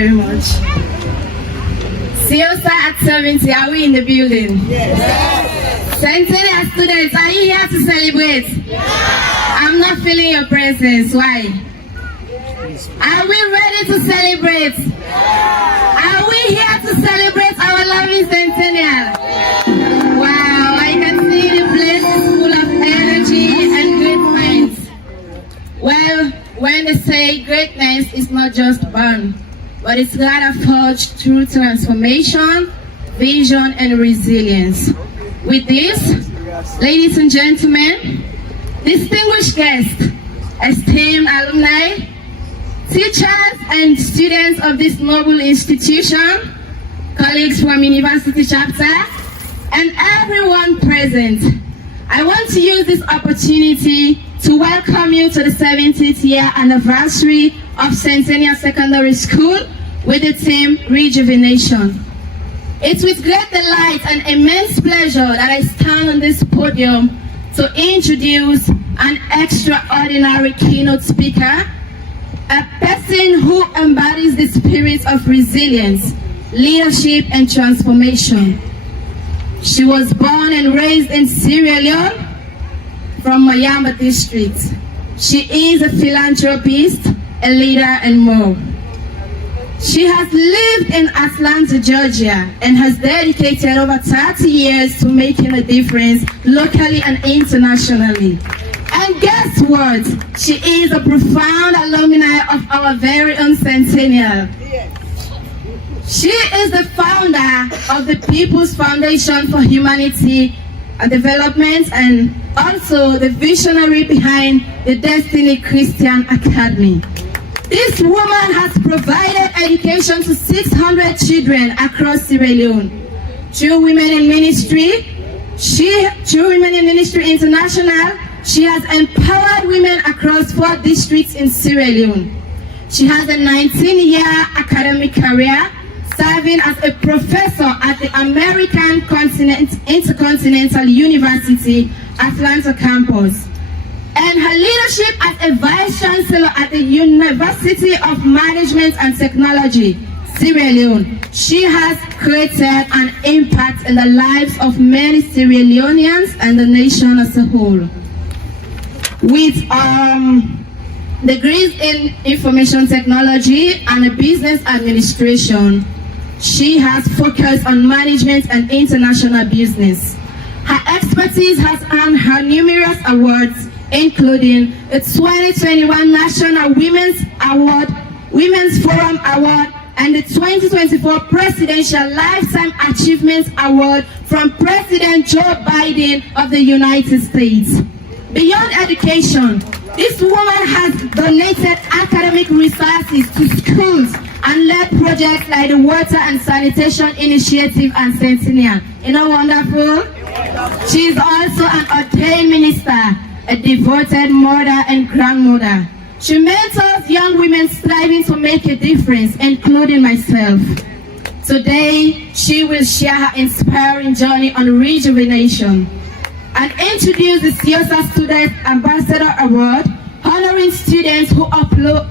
very much. CSS at 70, are we in the building? Yes. Centennial students, are you here to celebrate? Yes. I'm not feeling your presence. Why? Are we ready to celebrate? Yes. Are we here to celebrate our loving Centennial? Yes. Wow, I can see the place is full of energy and great minds. Well, when they say greatness is not just born, but it's rather forged through transformation, vision, and resilience. With this, ladies and gentlemen, distinguished guests, esteemed alumni, teachers and students of this noble institution, colleagues from University Chapter, and everyone present, I want to use this opportunity to welcome you to the 70th year anniversary of Centennial Secondary School with the theme Rejuvenation. It's with great delight and immense pleasure that I stand on this podium to introduce an extraordinary keynote speaker, a person who embodies the spirit of resilience, leadership, and transformation. She was born and raised in Sierra Leone from Mayamba district. She is a philanthropist, a leader, and more. She has lived in Atlanta, Georgia, and has dedicated over 30 years to making a difference locally and internationally. And guess what? She is a profound alumni of our very own Centennial. She is the founder of the People's Foundation for Humanity and Development, and also the visionary behind the Destiny Christian Academy. This woman has provided education to 600 children across Sierra Leone. Through Women in Ministry, through Women in Ministry International, she has empowered women across 4 districts in Sierra Leone. She has a 19-year academic career, serving as a professor at the American Intercontinental University, Atlanta campus. And her leadership as a Vice Chancellor at the University of Management and Technology, Sierra Leone. She has created an impact in the lives of many Sierra Leoneans and the nation as a whole. With degrees in information technology and business administration, she has focused on management and international business. Her expertise has earned her numerous awards, including the 2021 National Women's Forum Award, and the 2024 Presidential Lifetime Achievement Award from President Joe Biden of the United States. Beyond education, this woman has donated academic resources to schools and led projects like the Water and Sanitation Initiative and Centennial. You know, wonderful? She is also an ordained minister, a devoted mother and grandmother. She mentors young women striving to make a difference, including myself. Today, she will share her inspiring journey on rejuvenation and introduce the CeOSA Student Ambassador Award, honoring students who uphold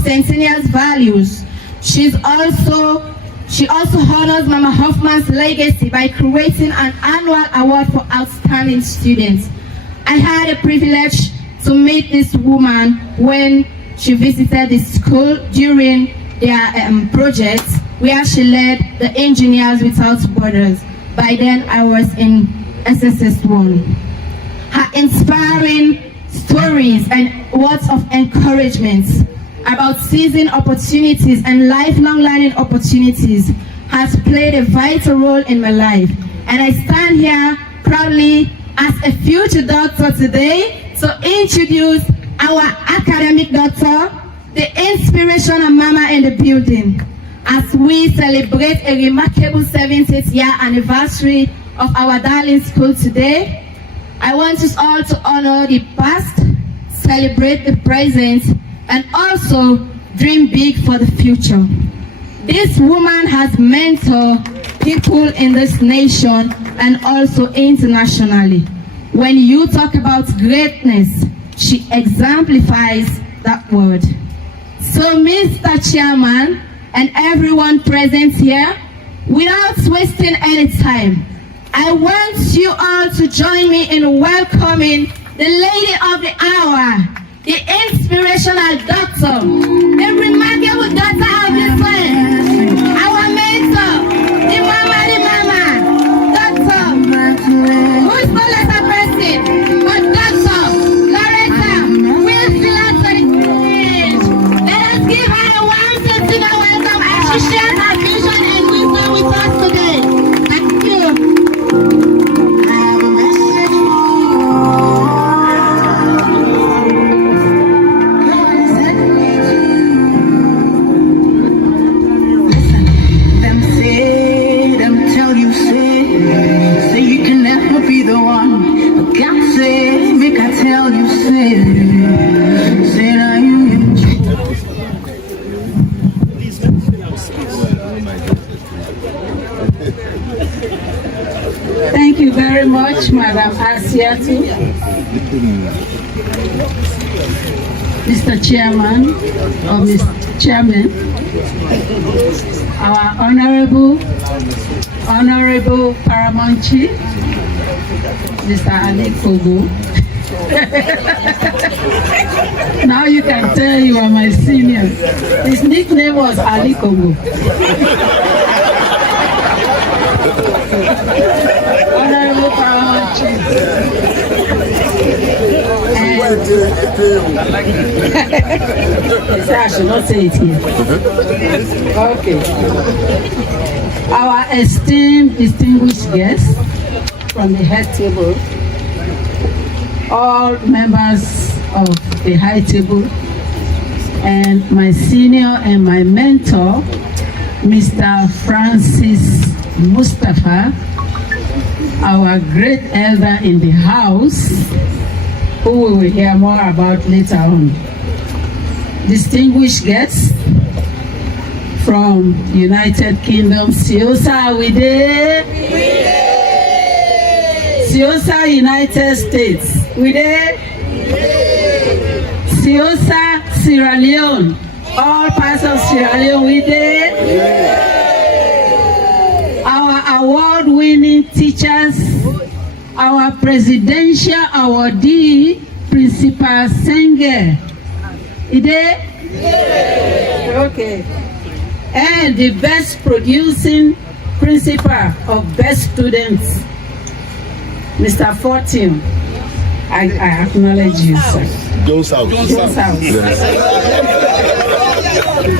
Centennial's values. She also honors Mama Hoffman's legacy by creating an annual award for outstanding students. I had a privilege to meet this woman when she visited the school during their project, where she led the Engineers Without Borders. By then, I was in SSS1. Her inspiring stories and words of encouragement about seizing opportunities and lifelong learning opportunities has played a vital role in my life. And I stand here proudly as a future doctor today to introduce our academic doctor, the inspirational mama in the building, as we celebrate a remarkable 70th year anniversary of our darling school today. I want us all to honor the past, celebrate the present, and also dream big for the future. This woman has mentored people in this nation and also internationally. When you talk about greatness, she exemplifies that word. So, Mr. Chairman and everyone present here, without wasting any time, I want you all to join me in welcoming the lady of the hour, the inspirational doctor, the remarkable daughter of this land, our mentor, the mama, doctor, who is no less a person, but Dr. Lauretta will Sillah to the stage. Let us give her a warm Centennial welcome as she shares her vision and wisdom with us today. Thank you. Thank you very much, Madam Asiatu, Mr. Chairman, or Mr. Chairman, our Honorable Paramount Chief, Mr. Ali Kogo. Now you can tell you are my senior. His nickname was Ali Kogo. Honorable Paramount Chief. I should not say it here. Okay. Our esteemed, distinguished guests from the head table, all members of the high table, and my senior and my mentor, Mr. Francis Mustafa, our great elder in the house, who we will hear more about later on. Distinguished guests from United Kingdom, CeOSA, we there? CeOSA, United States, we there? CeOSA, Sierra Leone, all parts of Sierra Leone, we there? Our award-winning teachers, our presidential awardee, Principal Senge, Ide? Okay. And the best producing principal of best students, Mr. Fortune. I acknowledge you, sir. Jones House. Yes.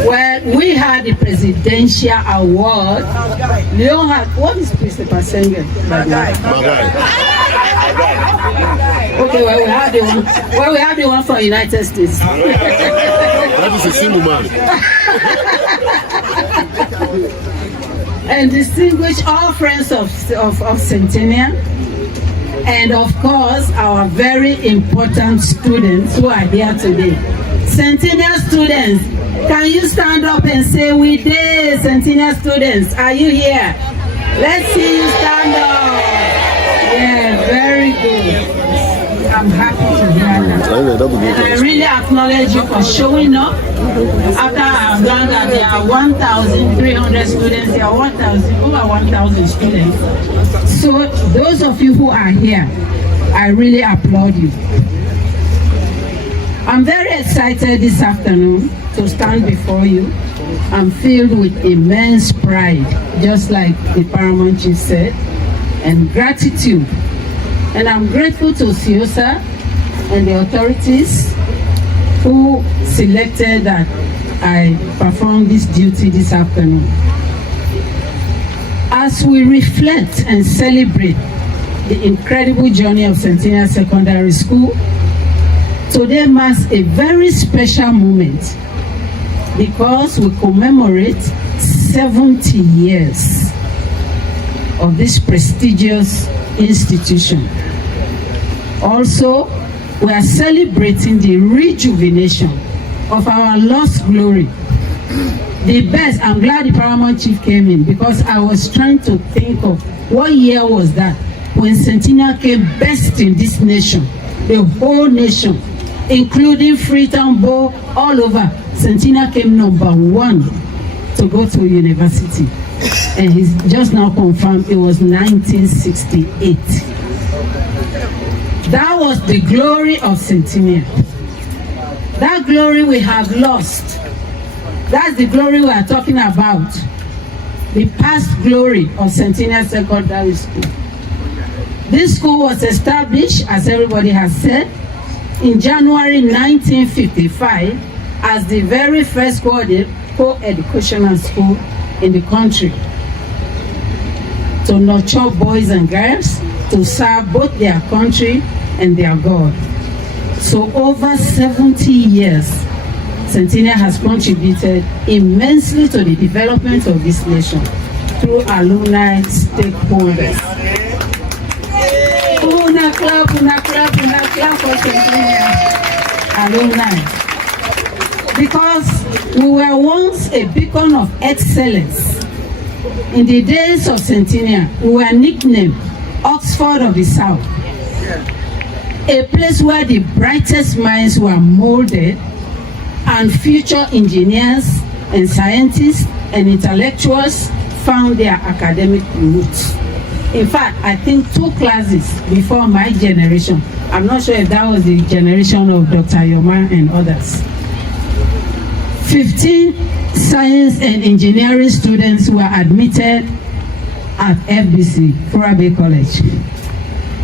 Well, we had the presidential award. Leon had, what is Principal Senge? Okay, well, we have the one from United States. That is a single man. And distinguish all friends of Centennial, and of course our very important students who are here today. Centennial students, can you stand up and say we did? Centennial students, are you here? Let's see you stand up. Yeah, very good. I'm happy to hear that. And I really acknowledge you for showing up. After I've learned that there are 1,300 students, there are over 1,000 students. So those of you who are here, I really applaud you. I'm very excited this afternoon to stand before you. I'm filled with immense pride, just like the Paramount Chief said, and gratitude. And I'm grateful to CeOSA and the authorities who selected that I perform this duty this afternoon. As we reflect and celebrate the incredible journey of Centennial Secondary School, today marks a very special moment because we commemorate 70 years of this prestigious institution. Also, we are celebrating the rejuvenation of our lost glory. The best, I'm glad the Paramount Chief came in because I was trying to think of what year was that when Centennial came best in this nation, the whole nation. including Freetown, Bo, all over. Centennial came #1 to go to university. And he's just now confirmed it was 1968. That was the glory of Centennial. That glory we have lost. That's the glory we are talking about. The past glory of Centennial Secondary School. This school was established, as everybody has said, in January 1955 as the very first co-educational school in the country to nurture boys and girls to serve both their country and their God. So over 70 years, Centennial has contributed immensely to the development of this nation through alumni stakeholders. Una clap for Centennial alumni. Because we were once a beacon of excellence. In the days of Centennial, we were nicknamed Oxford of the South. A place where the brightest minds were molded and future engineers and scientists and intellectuals found their academic roots. In fact, I think 2 classes before my generation, I'm not sure if that was the generation of Dr. Yoma and others, 15 science and engineering students were admitted at FBC, Forabe College.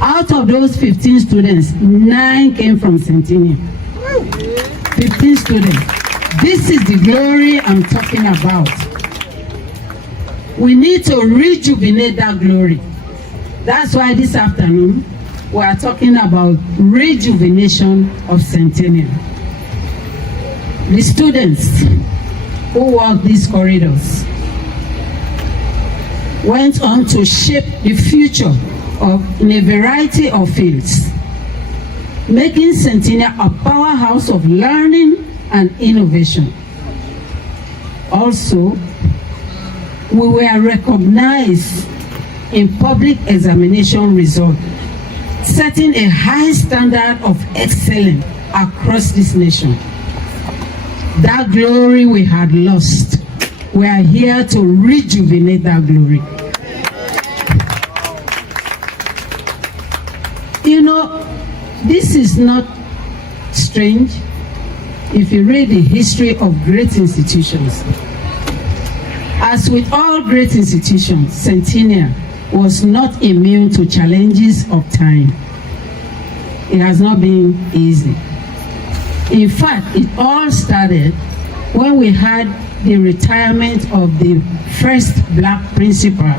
Out of those 15 students, 9 came from Centennial. 15 students. This is the glory I'm talking about. We need to rejuvenate that glory. That's why this afternoon we are talking about rejuvenation of Centennial. The students who walk these corridors went on to shape the future in a variety of fields, making Centennial a powerhouse of learning and innovation. Also, we were recognized in public examination results, setting a high standard of excellence across this nation. That glory we had lost, we are here to rejuvenate that glory. You know, this is not strange if you read the history of great institutions. As with all great institutions, Centennial was not immune to challenges of time. It has not been easy. In fact, it all started when we had the retirement of the first black principal,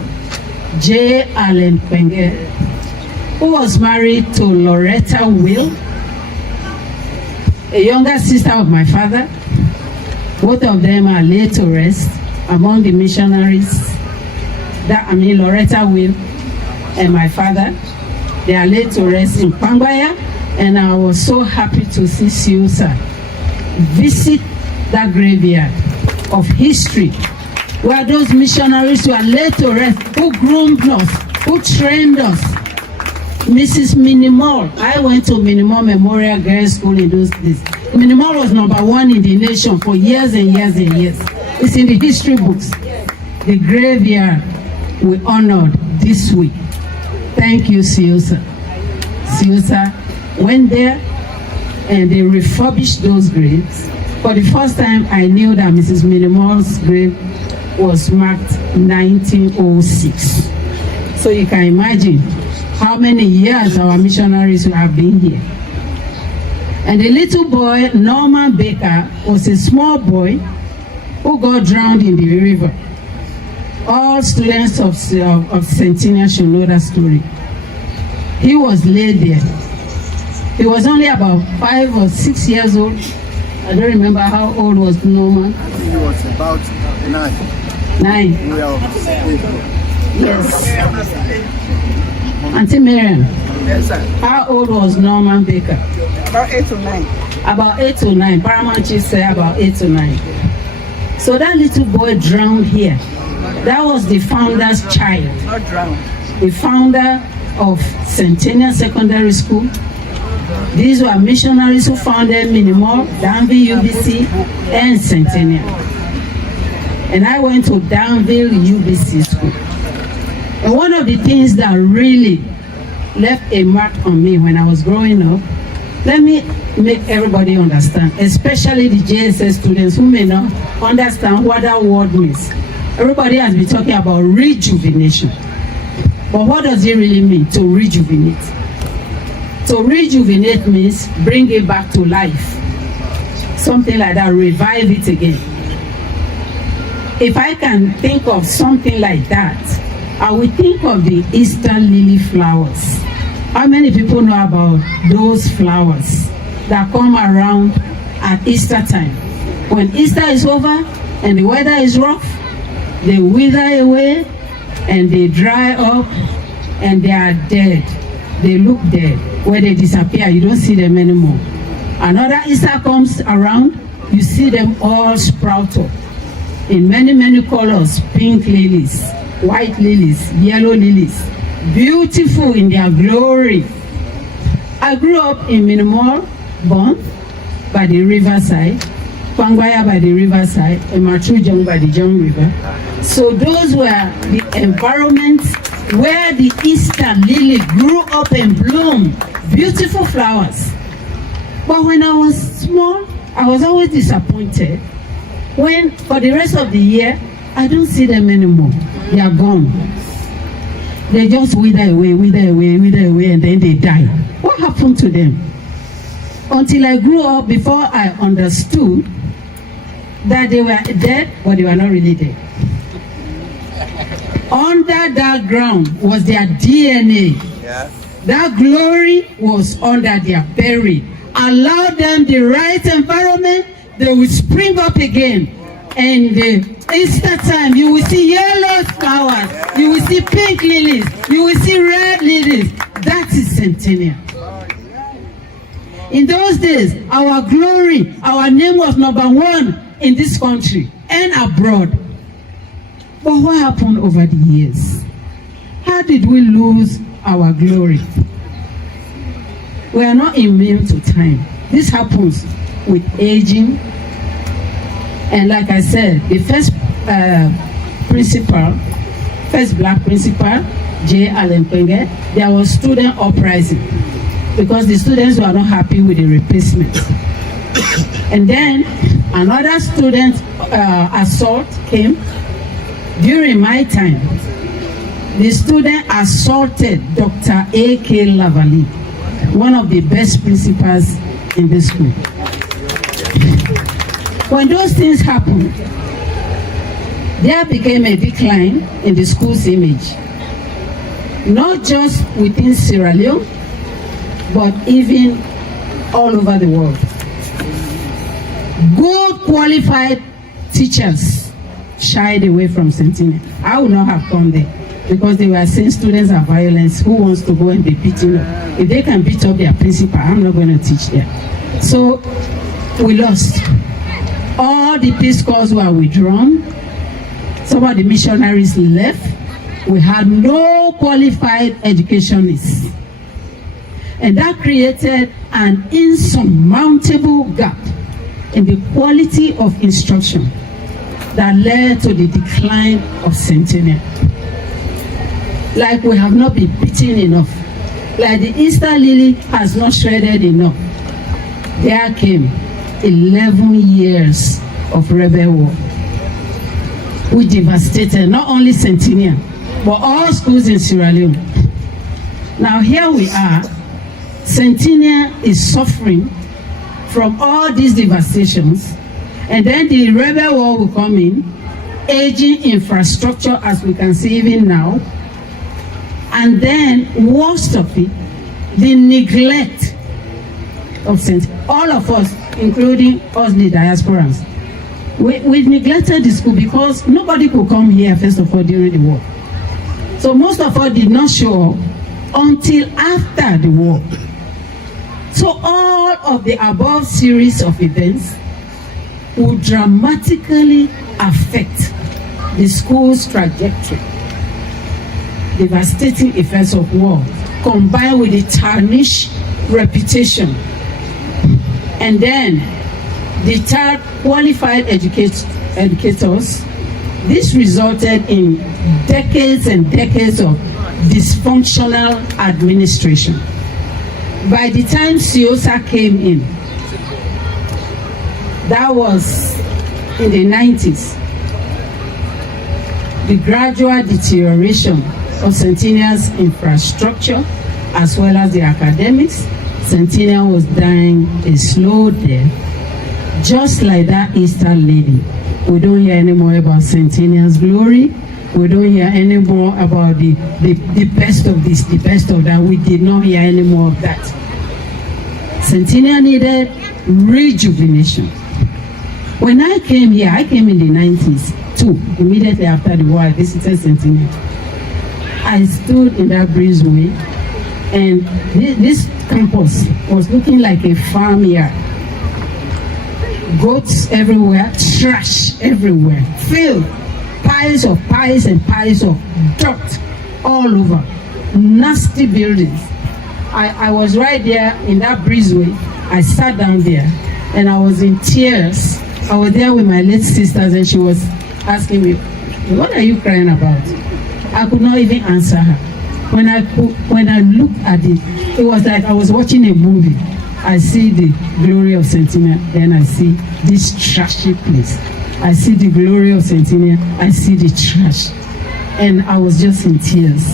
J. Allen Kwenge, who was married to Lauretta Will, a younger sister of my father. Both of them are laid to rest among the missionaries. Lauretta Will and my father, they are laid to rest in Pangaya, and I was so happy to see CeOSA visit that graveyard of history where those missionaries were laid to rest, who groomed us, who trained us. Mrs. Minimal, I went to Minimal Memorial Girls School in those days. Minimal was #1 in the nation for years and years and years. It's in the history books. The graveyard we honored this week. Thank you, CeOSA. CeOSA went there and they refurbished those graves. For the first time, I knew that Mrs. Minimal's grave was marked 1906. So you can imagine how many years our missionaries have been here. And the little boy, Norman Baker, was a small boy who got drowned in the river. All students of Centennial should know that story. He was laid there. He was only about 5 or 6 years old. I don't remember how old was Norman. I think he was about 9. 9. Yes. Auntie Miriam. Yes, sir. How old was Norman Baker? About 8 or 9. About 8 or 9. Paramount Chief said about 8 or 9. So that little boy drowned here. That was the founder's child. Not drowned. The founder of Centennial Secondary School, These were missionaries who founded Minimum, Danville UBC, and Centennial. And I went to Danville UBC school. And one of the things that really left a mark on me when I was growing up, let me make everybody understand, especially the JSS students who may not understand what that word means. Everybody has been talking about rejuvenation. But what does it really mean to rejuvenate? To rejuvenate means bring it back to life. Something like that, revive it again. If I can think of something like that, I will think of the Easter lily flowers. How many people know about those flowers that come around at Easter time? When Easter is over and the weather is rough, they wither away and they dry up and they are dead. They look dead. When they disappear, you don't see them anymore. Another Easter comes around, you see them all sprout up in many, many colors. Pink lilies, white lilies, yellow lilies, beautiful in their glory. I grew up in Minimum, Bond, by the riverside, Kwangwaya by the riverside, and Matrujong by the Jong River. So those were the environments where the Easter lily grew up and bloomed, beautiful flowers. But when I was small, I was always disappointed when for the rest of the year, I don't see them anymore. They are gone. They just wither away, and then they die. What happened to them? Until I grew up, before I understood that they were dead, but they were not really dead. Under that ground was their DNA. Yeah. That glory was under their buried. Allow them the right environment, they will spring up again. And Easter time, you will see yellow flowers, you will see pink lilies, you will see red lilies. That is Centennial. In those days, our glory, our name was #1 in this country and abroad. But what happened over the years? How did we lose our glory? We are not immune to time. This happens with aging. And like I said, the first black principal, J. Allen Penge, there was student uprising because the students were not happy with the replacement. And then another student assault came during my time. The student assaulted Dr. A.K. Lavalley, one of the best principals in the school. When those things happened, there became a decline in the school's image, not just within Sierra Leone, but even all over the world. Good qualified teachers shied away from Centennial. I would not have come there because they were saying students are violent. Who wants to go and be beaten up? If they can beat up their principal, I'm not going to teach there. So we lost. All the Peace Corps were withdrawn. Some of the missionaries left. We had no qualified educationists. And that created an insurmountable gap in the quality of instruction that led to the decline of Centennial. Like we have not been beaten enough. Like the Easter lily has not shredded enough. There came 11 years of rebel war, which devastated not only Centennial, but all schools in Sierra Leone. Now here we are, Centennial is suffering from all these devastations, and then the rebel war will come in, aging infrastructure as we can see even now, and then worst of it, the neglect of Centennial. All of us, including us the diasporans, we neglected the school because nobody could come here first of all during the war. So most of us did not show up until after the war. So all of the above series of events would dramatically affect the school's trajectory. Devastating effects of war combined with the tarnish reputation. And then the third, qualified educators. This resulted in decades and decades of dysfunctional administration. By the time CeOSA came in, that was in the 90s, the gradual deterioration of Centennial's infrastructure as well as the academics, Centennial was dying a slow death, just like that Easter lady. We don't hear any more about Centennial's glory. We don't hear any more about the best of this, the best of that. We did not hear any more of that. Centennial needed rejuvenation. When I came here, I came in the 90s too. Immediately after the war, I visited Centennial. I stood in that breezeway, and this campus was looking like a farmyard. Goats everywhere, trash everywhere, filled, piles and piles of dirt all over, nasty buildings. I was right there in that breezeway. I sat down there and I was in tears. I was there with my late sisters and she was asking me, what are you crying about? I could not even answer her. When I looked at it, it was like I was watching a movie. I see the glory of Centennial, then I see this trashy place. I see the glory of Centennial, I see the trash. And I was just in tears.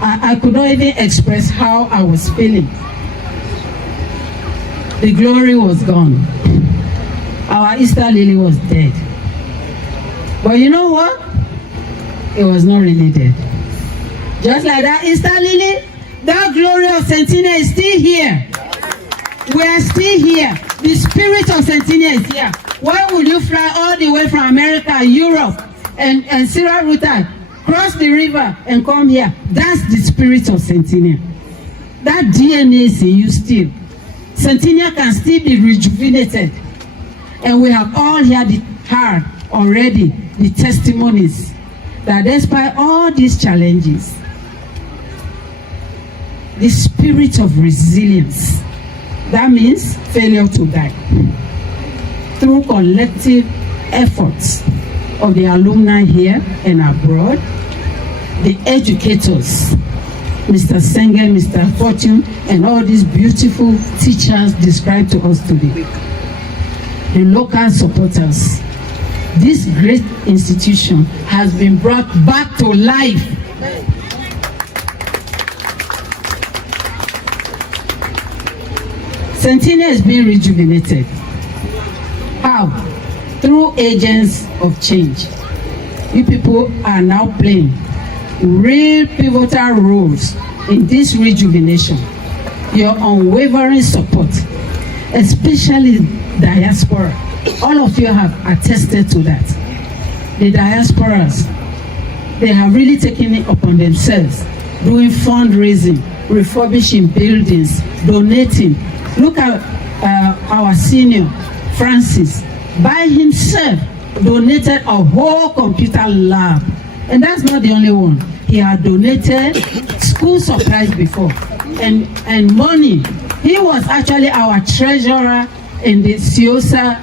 I could not even express how I was feeling. The glory was gone. Our Easter lily was dead. But you know what? It was not really dead. Just like that Easter lily, that glory of Centennial is still here. We are still here. The spirit of Centennial is here. Why would you fly all the way from America, Europe, and Sillah, cross the river and come here? That's the spirit of Centennial. That DNA is in you still. Centennial can still be rejuvenated. And we have all heard already the testimonies that despite all these challenges, the spirit of resilience, that means failure to die, through collective efforts of the alumni here and abroad, the educators, Mr. Sengel, Mr. Fortune, and all these beautiful teachers described to us today, the local supporters, this great institution has been brought back to life. Centennial is being rejuvenated. How? Through agents of change. You people are now playing real pivotal roles in this rejuvenation. Your unwavering support, especially diaspora. All of you have attested to that. The diasporas, they have really taken it upon themselves, doing fundraising, refurbishing buildings, donating. Look at our senior, Francis, by himself donated a whole computer lab. And that's not the only one. He had donated school supplies before and money. He was actually our treasurer in the CeOSA,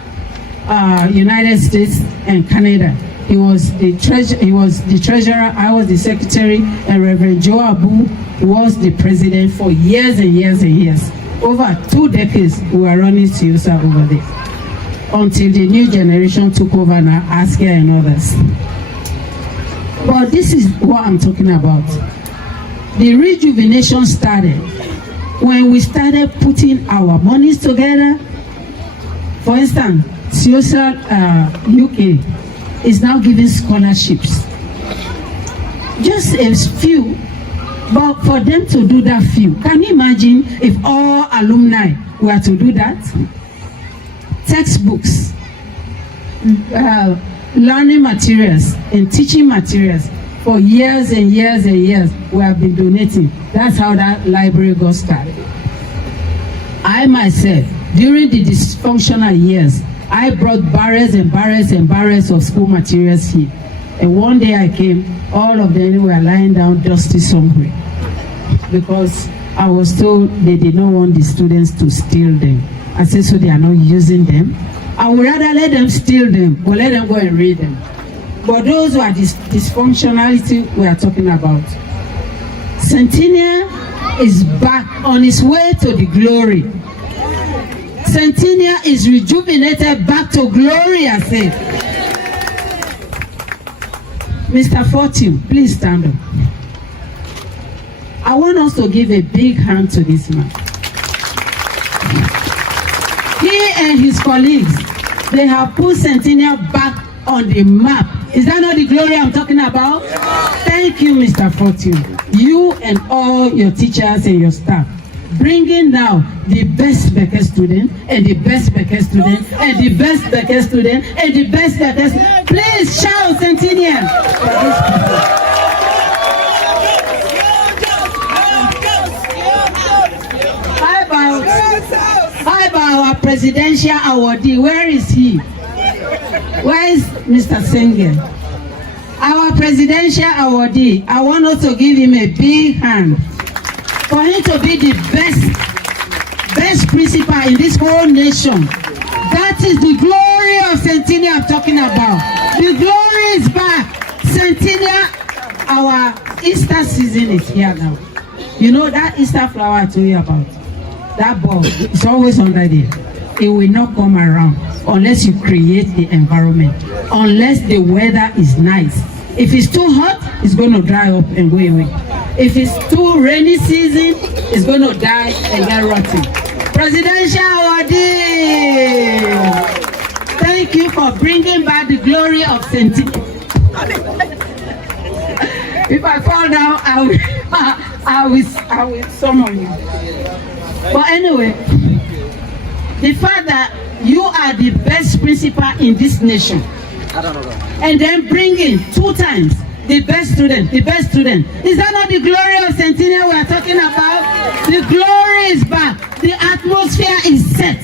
United States and Canada. He was the treasurer, I was the secretary, and Reverend Joe Abu was the president for years and years and years. Over 2 decades, we were running CeOSA over there, until the new generation took over now, Askia and others. But this is what I'm talking about. The rejuvenation started when we started putting our monies together. For instance, CeOSA UK is now giving scholarships. Just a few. But for them to do that few, can you imagine if all alumni were to do that? Textbooks, learning materials and teaching materials for years and years and years we have been donating. That's how that library got started. I myself, during the dysfunctional years, I brought barrels and barrels and barrels of school materials here. And one day I came, all of them were lying down dusty somewhere. Because I was told they did not want the students to steal them. I said, so they are not using them. I would rather let them steal them, but let them go and read them. But those are dysfunctionality we are talking about. Centennial is back on its way to the glory. Centennial is rejuvenated back to glory, I say. Mr. Fortune, please stand up. I want us to give a big hand to this man. He and his colleagues, they have put Centennial back on the map. Is that not the glory I'm talking about? Thank you, Mr. Fortune. You and all your teachers and your staff, bringing now the best Becker student and the best Becker student and the best Becker student and the best Becker student. Please shout Centennial. How about our presidential awardee? Where is he? Where is Mr. Senge? Our presidential awardee, I want us to give him a big hand for him to be the best principal in this whole nation. That is the glory of Centennial I'm talking about. The glory is back. Centennial, our Easter season is here now. You know that Easter flower I told you about? That bulb is always under there. It will not come around unless you create the environment, unless the weather is nice. If it's too hot, it's going to dry up and go away. If it's too rainy season, it's going to die and get rotten. Presidential awardee, thank you for bringing back the glory of Centennial. If I fall down, I will summon you. But anyway, the fact that you are the best principal in this nation, and then bringing 2 times the best student, is that not the glory of Centennial we are talking about? The glory is back. The atmosphere is set.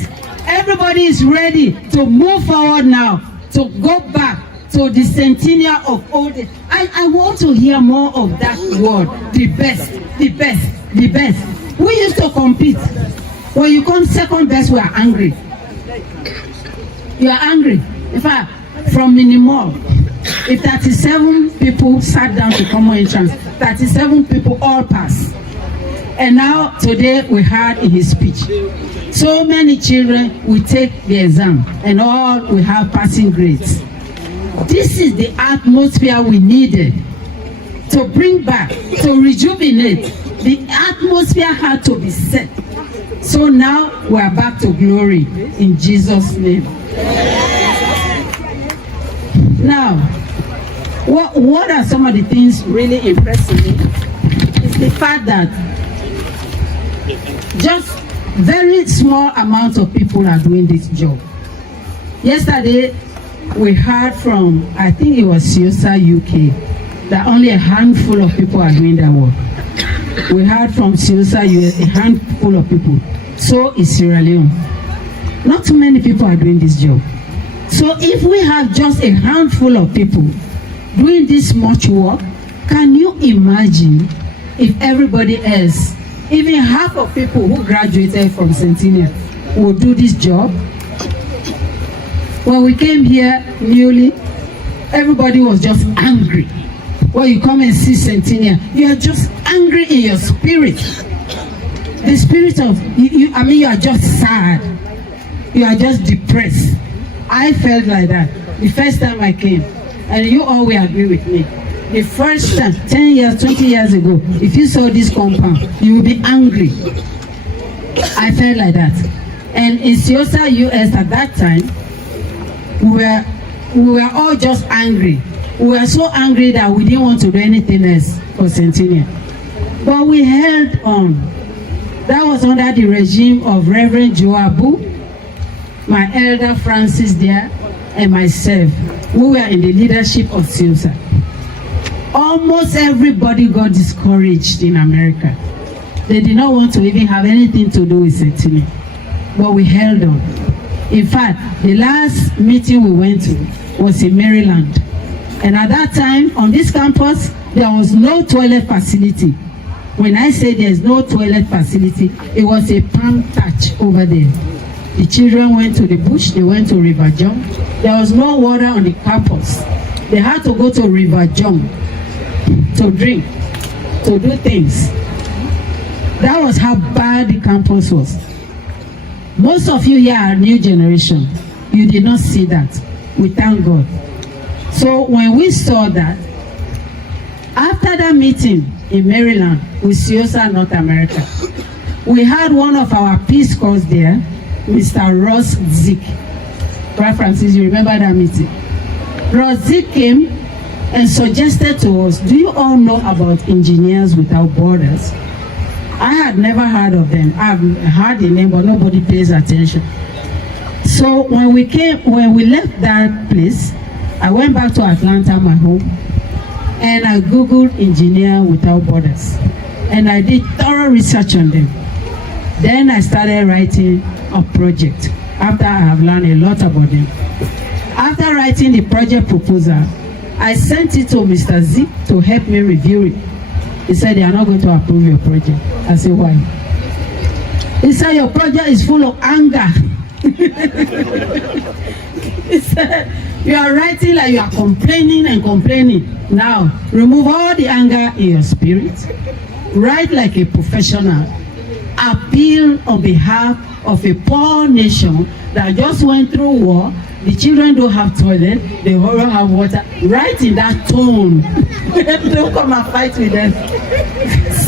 Everybody is ready to move forward now, to go back to the Centennial of old days. I want to hear more of that word, the best, the best, the best. We used to compete. When you come second best, we are angry. You are angry. In fact, from minimal, if 37 people sat down to common entrance, 37 people all pass. And now, today, we heard in his speech, so many children will take the exam and all will have passing grades. This is the atmosphere we needed to bring back, to rejuvenate. The atmosphere had to be set. So now we are back to glory in Jesus' name. Now, what are some of the things really impressing me? It's the fact that just very small amount of people are doing this job. Yesterday, we heard from, I think it was CSS UK, that only a handful of people are doing their work. We heard from CeOSA US, a handful of people. So is Sierra Leone. Not too many people are doing this job. So if we have just a handful of people doing this much work, can you imagine if everybody else, even half of people who graduated from Centennial, will do this job? When we came here newly, everybody was just angry. When you come and see Centennial, you are just angry in your spirit. The spirit of, you are just sad. You are just depressed. I felt like that the first time I came. And you all will agree with me. The first time, 10 years, 20 years ago, if you saw this compound, you would be angry. I felt like that. And in CeOSA US at that time, we were all just angry. We were so angry that we didn't want to do anything else for Centennial. But we held on. That was under the regime of Reverend Joabu, my elder Francis there, and myself. We were in the leadership of CeOSA. Almost everybody got discouraged in America. They did not want to even have anything to do with Centennial. But we held on. In fact, the last meeting we went to was in Maryland. And at that time, on this campus, there was no toilet facility. When I say there's no toilet facility, it was a palm touch over there. The children went to the bush, they went to River Jump. There was no water on the campus. They had to go to River Jump to drink, to do things. That was how bad the campus was. Most of you here are new generation. You did not see that. We thank God. So when we saw that, after that meeting in Maryland with CeOSA North America, we had one of our Peace Corps there, Mr. Ross Zick. Brother Francis, you remember that meeting? Ross Zick came and suggested to us, do you all know about Engineers Without Borders? I had never heard of them. I've heard the name, but nobody pays attention. So when we left that place, I went back to Atlanta, my home, and I Googled Engineer Without Borders. And I did thorough research on them. Then I started writing a project after I have learned a lot about them. After writing the project proposal, I sent it to Mr. Z to help me review it. He said they are not going to approve your project. I said, why? He said your project is full of anger. He said you are writing like you are complaining and complaining. Now remove all the anger in your spirit. Write like a professional. Appeal on behalf of a poor nation that just went through war. The children don't have toilet, they don't have water. Write in that tone. Don't come and fight with them.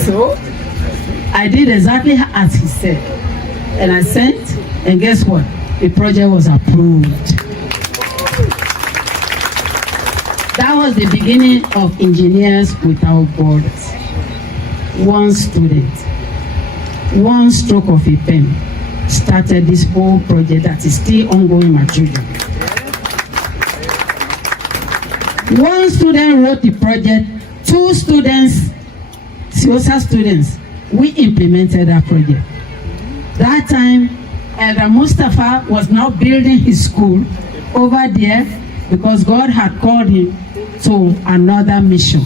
So I did exactly as he said. And I sent, and guess what? The project was approved. That was the beginning of Engineers Without Borders. One student, one stroke of a pen started this whole project that is still ongoing, my children. One student wrote the project, two students, CeOSA students, we implemented that project. That time, Elder Mustafa was now building his school over there because God had called him to another mission.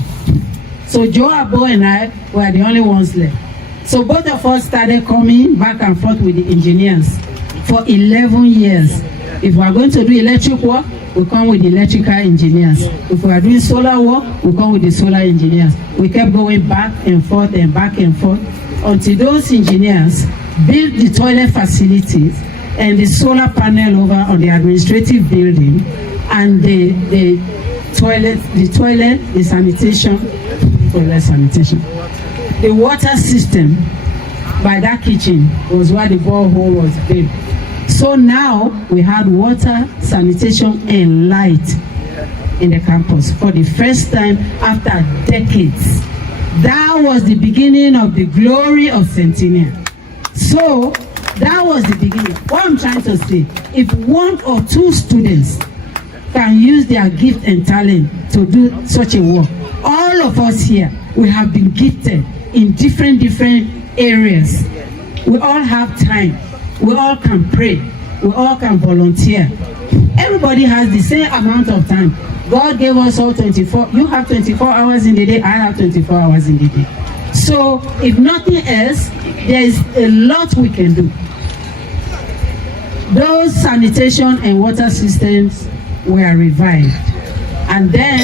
So Joe Abo and I were the only ones left. So both of us started coming back and forth with the engineers for 11 years. If we are going to do electric work, we come with the electrical engineers. If we are doing solar work, we come with the solar engineers. We kept going back and forth until those engineers built the toilet facilities and the solar panel over on the administrative building and the sanitation, the water system by that kitchen was where the borehole was built. So now we had water, sanitation, and light in the campus for the first time after decades. That was the beginning of the glory of Centennial. So that was the beginning. What I'm trying to say, if one or two students can use their gift and talent to do such a work, all of us here, we have been gifted in different areas. We all have time. We all can pray. We all can volunteer. Everybody has the same amount of time. God gave us all 24. You have 24 hours in the day. I have 24 hours in the day. So if nothing else, there is a lot we can do. Those sanitation and water systems were revived. And then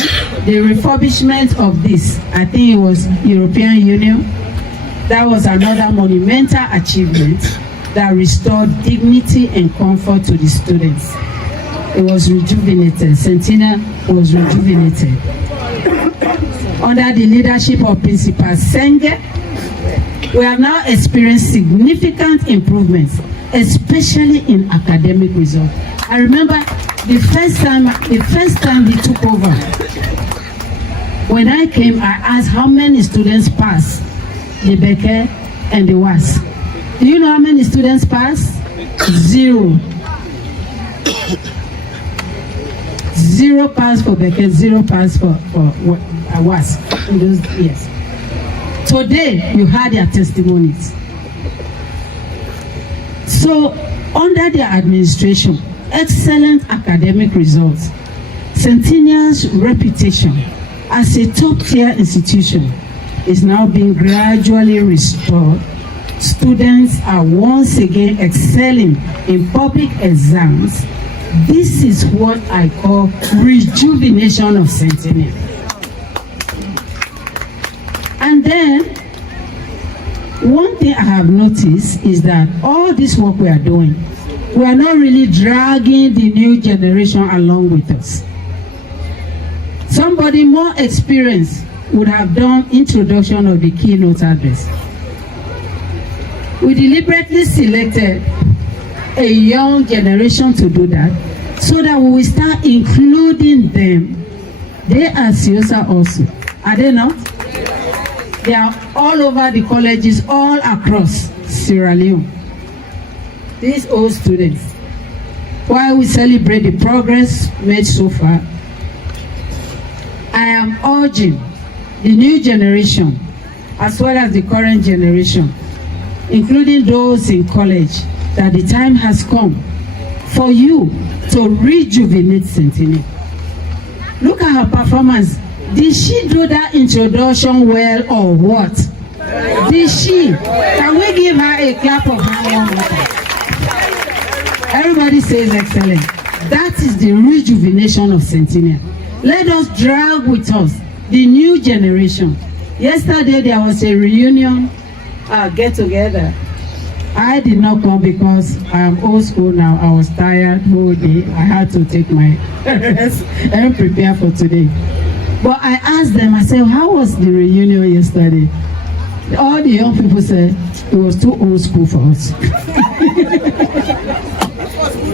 the refurbishment of this, I think it was European Union, that was another monumental achievement that restored dignity and comfort to the students. It was rejuvenated. Centennial was rejuvenated. Under the leadership of Principal Senge, we have now experienced significant improvements, especially in academic results. I remember the first time he took over, when I came, I asked how many students passed the Becker and the WAS. Do you know how many students passed? 0. 0 passed for Becker, 0 passed for WAS in those years. Today, you heard their testimonies. So, under their administration, excellent academic results, Centennial's reputation as a top-tier institution is now being gradually restored. Students are once again excelling in public exams. This is what I call rejuvenation of Centennial. And then, one thing I have noticed is that all this work we are doing, we are not really dragging the new generation along with us. Somebody more experienced would have done introduction of the keynote address. We deliberately selected a young generation to do that so that we will start including them. They are CeOSA also. Are they not? They are all over the colleges, all across Sierra Leone. These old students, while we celebrate the progress made so far, I am urging the new generation, as well as the current generation, including those in college, that the time has come for you to rejuvenate Centennial. Look at her performance. Did she do that introduction well or what? Did she? Can we give her a clap of hands? Everybody says excellent. That is the rejuvenation of Centennial. Let us drag with us the new generation. Yesterday there was a reunion, get together. I did not come because I am old school now. I was tired whole day. I had to take my rest and prepare for today. But I asked them, I said, how was the reunion yesterday? All the young people said, it was too old school for us.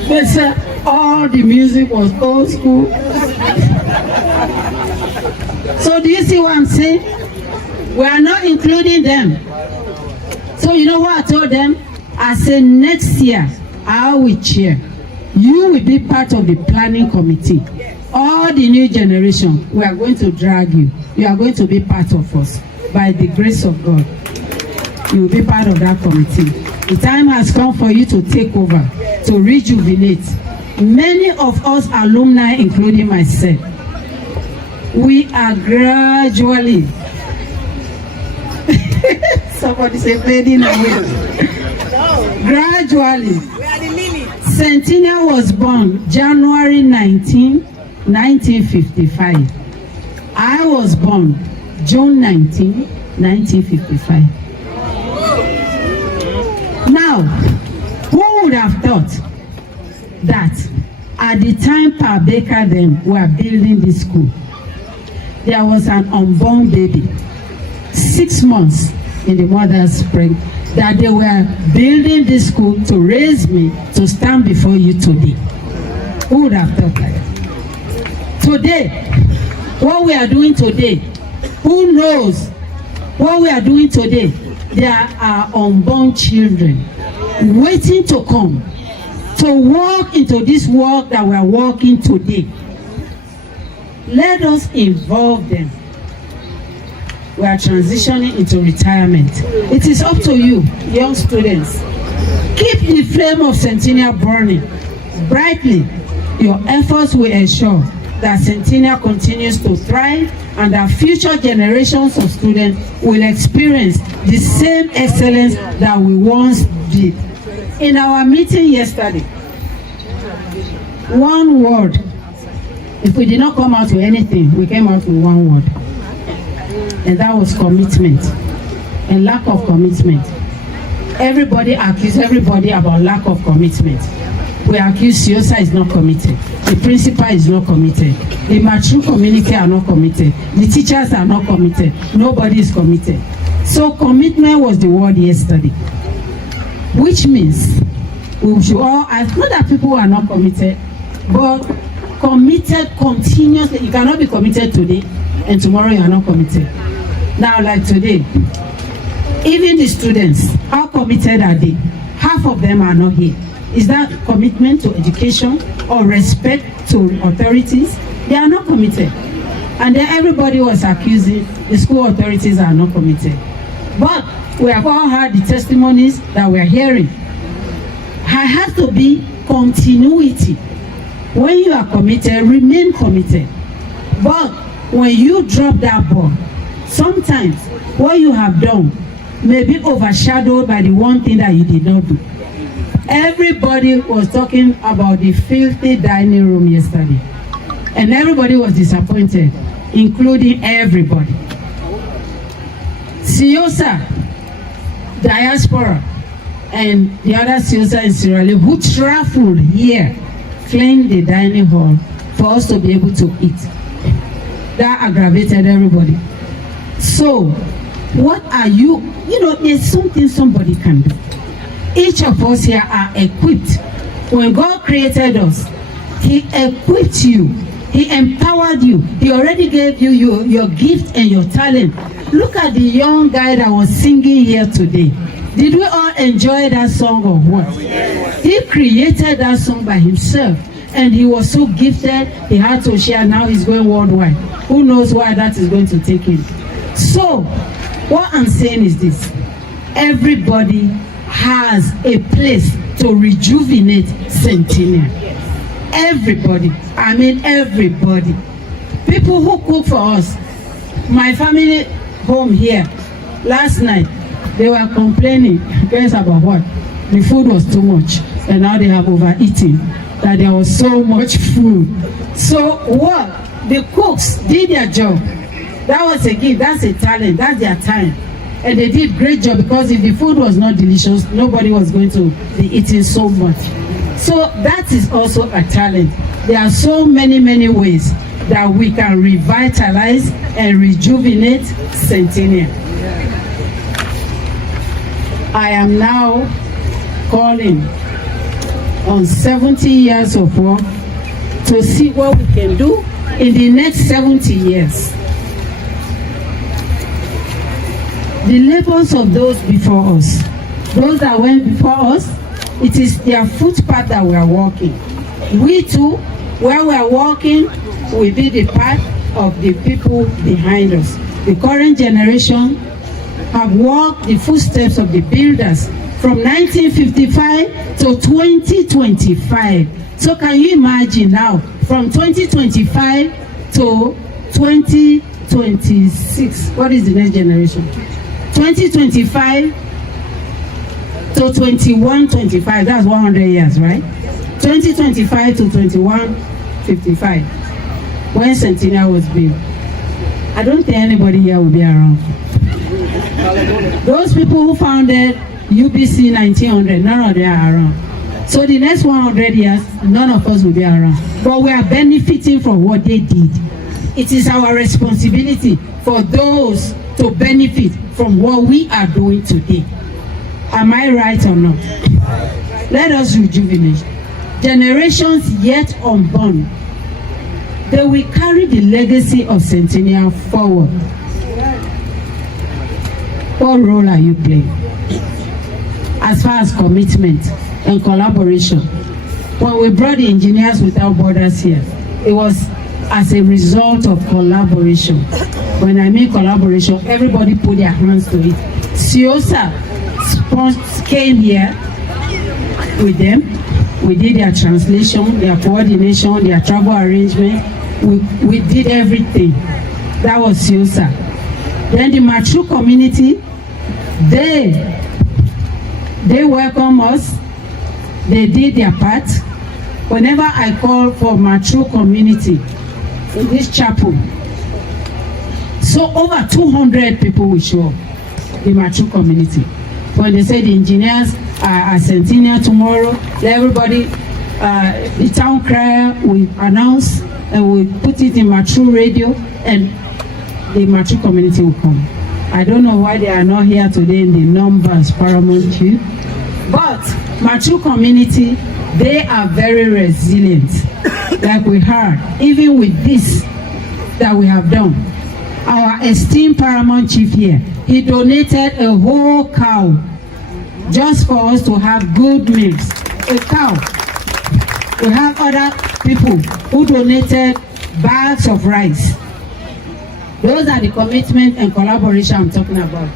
They said, all the music was old school. So do you see what I'm saying? We are not including them. So you know what I told them? I said, next year, I will chair. You will be part of the planning committee. All the new generation, we are going to drag you. You are going to be part of us. By the grace of God, you will be part of that committee. The time has come for you to take over, to rejuvenate. Many of us alumni, including myself, we are gradually, somebody say fading away. Gradually, Centennial was born January 19, 1955. I was born June 19, 1955. Now, who would have thought that at the time Pa Baker them were building this school, there was an unborn baby, 6 months in the mother's spring, that they were building this school to raise me to stand before you today. Who would have thought that? Today, what we are doing today, who knows what we are doing today? There are unborn children waiting to come to walk into this work that we are walking today. Let us involve them. We are transitioning into retirement. It is up to you, young students. Keep the flame of Centennial burning brightly. Your efforts will ensure that Centennial continues to thrive and that future generations of students will experience the same excellence that we once did. In our meeting yesterday, one word, if we did not come out with anything, we came out with one word. And that was commitment and lack of commitment. Everybody accused everybody about lack of commitment. We accuse CeOSA is not committed. The principal is not committed. The mature community are not committed. The teachers are not committed. Nobody is committed. So commitment was the word yesterday. Which means we should all, not that people are not committed, but committed continuously. You cannot be committed today and tomorrow you are not committed. Now, like today, even the students, how committed are they? Half of them are not here. Is that commitment to education or respect to authorities? They are not committed. And then everybody was accusing the school authorities are not committed. But we have all heard the testimonies that we are hearing. There has to be continuity. When you are committed, remain committed. But when you drop that ball, sometimes what you have done may be overshadowed by the one thing that you did not do. Everybody was talking about the filthy dining room yesterday, and everybody was disappointed, including everybody. CeOSA, diaspora, and the other CSS in Sierra Leone who traveled here cleaned the dining hall for us to be able to eat. That aggravated everybody. So, what are you know, there's something somebody can do. Each of us here are equipped. When God created us, He equipped you. He empowered you. He already gave you your gift and your talent. Look at the young guy that was singing here today. Did we all enjoy that song or what? He created that song by himself, and he was so gifted, he had to share. Now he's going worldwide. Who knows why that is going to take him? So, what I'm saying is this. Everybody has a place to rejuvenate Centennial. Everybody. I mean everybody. People who cook for us. My family home here, last night, they were complaining, guess about what? The food was too much, and now they have overeaten, that there was so much food. So what? The cooks did their job. That was a gift, that's a talent, that's their time. And they did great job, because if the food was not delicious, nobody was going to be eating so much. So that is also a talent. There are so many ways that we can revitalize and rejuvenate Centennial. I am now calling on 70 years of work to see what we can do in the next 70 years. The labors of those before us, those that went before us, it is their footpath that we are walking. We too, where we are walking, will be the path of the people behind us. The current generation have walked the footsteps of the builders from 1955 to 2025. So can you imagine now, from 2025 to 2026, what is the next generation? 2025 to 2125, that's 100 years, right? 2025 to 2155, when Centennial was built. I don't think anybody here will be around. Those people who founded UBC 1900, none of them are around. So the next 100 years, none of us will be around. But we are benefiting from what they did. It is our responsibility for those to benefit from what we are doing today. Am I right or not? Let us rejuvenate. Generations yet unborn, they will carry the legacy of Centennial forward. What role are you playing? As far as commitment and collaboration. When we brought the Engineers Without Borders here, it was as a result of collaboration. When I mean collaboration, everybody put their hands to it. CeOSA came here with them. We did their translation, their coordination, their travel arrangement. We did everything. That was CeOSA. Then the Machu community, they welcome us. They did their part. Whenever I call for Machu community in this chapel, so over 200 people will show up, the Machu community. When they say the engineers are at Centennial tomorrow, everybody, the town crier will announce and we'll put it in Machu radio, and the Machu community will come. I don't know why they are not here today in the numbers paramount chief, but Machu community, they are very resilient. Like we heard, even with this that we have done. Our esteemed paramount chief here, he donated a whole cow just for us to have good meals. A cow. We have other people who donated bags of rice. Those are the commitment and collaboration I'm talking about.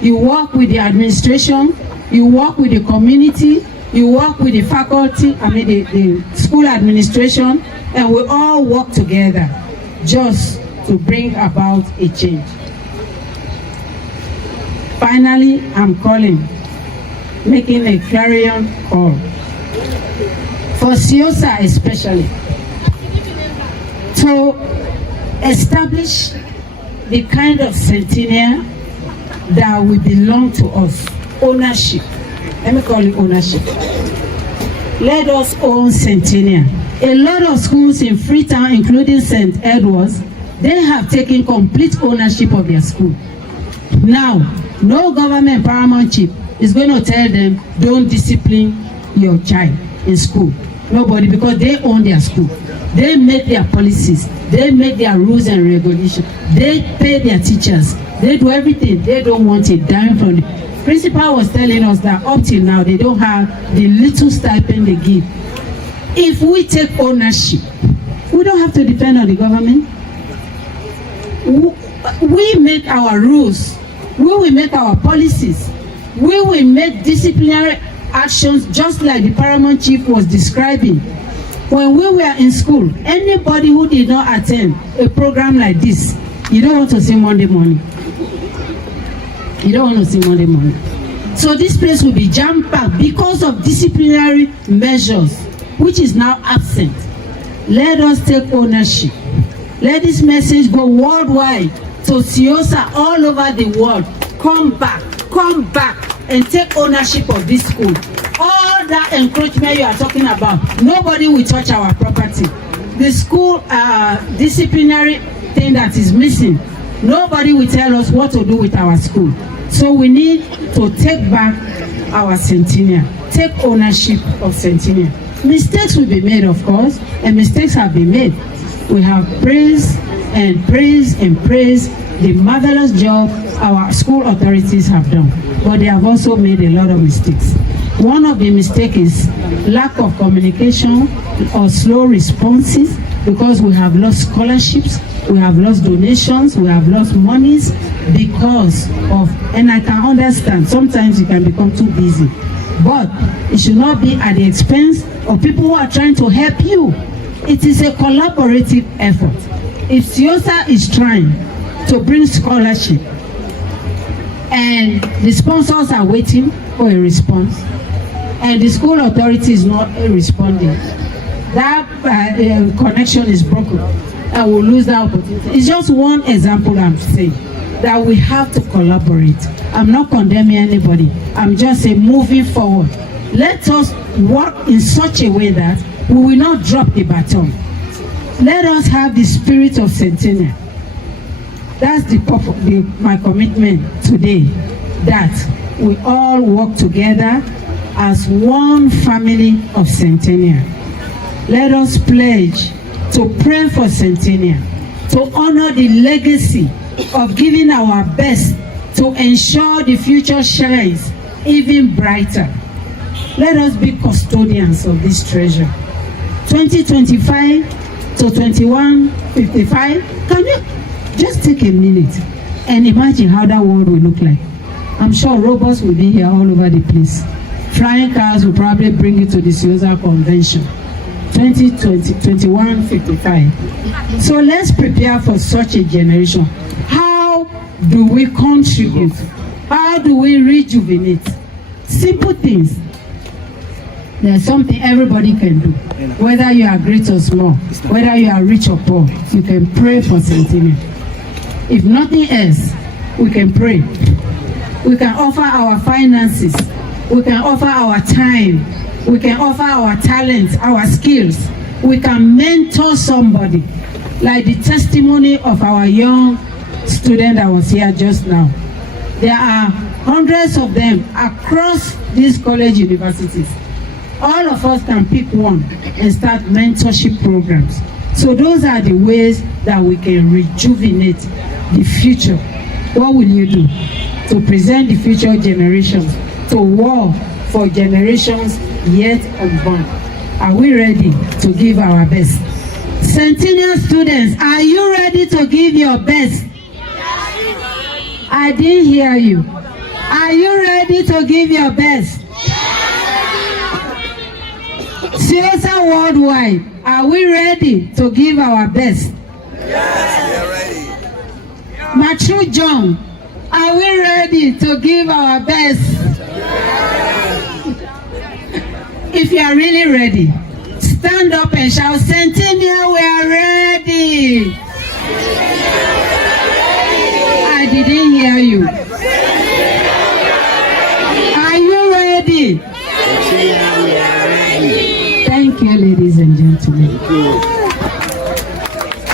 You work with the administration, you work with the community, you work with the faculty, the school administration, and we all work together just to bring about a change. Finally, I'm calling, making a clarion call for CeOSA especially to establish the kind of Centennial that will belong to us. Ownership. Let me call it ownership. Let us own Centennial. A lot of schools in Freetown, including St. Edward's, they have taken complete ownership of their school. Now, no government paramount chief is going to tell them, don't discipline your child in school. Nobody, because they own their school. They make their policies. They make their rules and regulations. They pay their teachers. They do everything. They don't want a dime from the principal. Was telling us that up till now, they don't have the little stipend they give. If we take ownership, we don't have to depend on the government. We make our rules. We will make our policies. We will make disciplinary actions just like the paramount chief was describing. When we were in school, anybody who did not attend a program like this, you don't want to see Monday morning. You don't want to see Monday morning. So this place will be jam-packed because of disciplinary measures, which is now absent. Let us take ownership. Let this message go worldwide to CeOSA all over the world. Come back and take ownership of this school. All that encroachment you are talking about, nobody will touch our property. The school disciplinary thing that is missing, nobody will tell us what to do with our school. So we need to take back our Centennial, take ownership of Centennial. Mistakes will be made, of course, and mistakes have been made. We have praised and praised and praised the marvelous job our school authorities have done, but they have also made a lot of mistakes. One of the mistakes is lack of communication or slow responses, because we have lost scholarships, we have lost donations, we have lost monies because of, and I can understand, sometimes you can become too busy, but it should not be at the expense of people who are trying to help you. It is a collaborative effort. If CeOSA is trying to bring scholarship and the sponsors are waiting for a response, and the school authority is not responding, that connection is broken and we'll lose that opportunity. It's just one example I'm saying, that we have to collaborate. I'm not condemning anybody. I'm just saying, moving forward, let us work in such a way that we will not drop the baton. Let us have the spirit of Centennial. That's my commitment today, that we all work together as one family of Centennial. Let us pledge to pray for Centennial, to honor the legacy of giving our best to ensure the future shines even brighter. Let us be custodians of this treasure. 2025 to 2155, can you just take a minute and imagine how that world will look like? I'm sure robots will be here all over the place. Flying cars will probably bring you to the CeOSA convention. 2155. So let's prepare for such a generation. How do we contribute? How do we rejuvenate? Simple things. There's something everybody can do. Whether you are great or small, whether you are rich or poor, you can pray for Centennial. If nothing else, we can pray. We can offer our finances. We can offer our time. We can offer our talents, our skills. We can mentor somebody, like the testimony of our young student that was here just now. There are hundreds of them across these college universities. All of us can pick one and start mentorship programs. So those are the ways that we can rejuvenate the future. What will you do to present the future generations, to war for generations yet unborn? Are we ready to give our best? Centennial students, are you ready to give your best? I didn't hear you. Are you ready to give your best? CeOSA worldwide, are we ready to give our best? Yes, we are ready. Mature John, Are we ready to give our best? If you are really ready, stand up and shout, Centennial, we are ready. I didn't hear you. Are you ready? Thank you, ladies and gentlemen.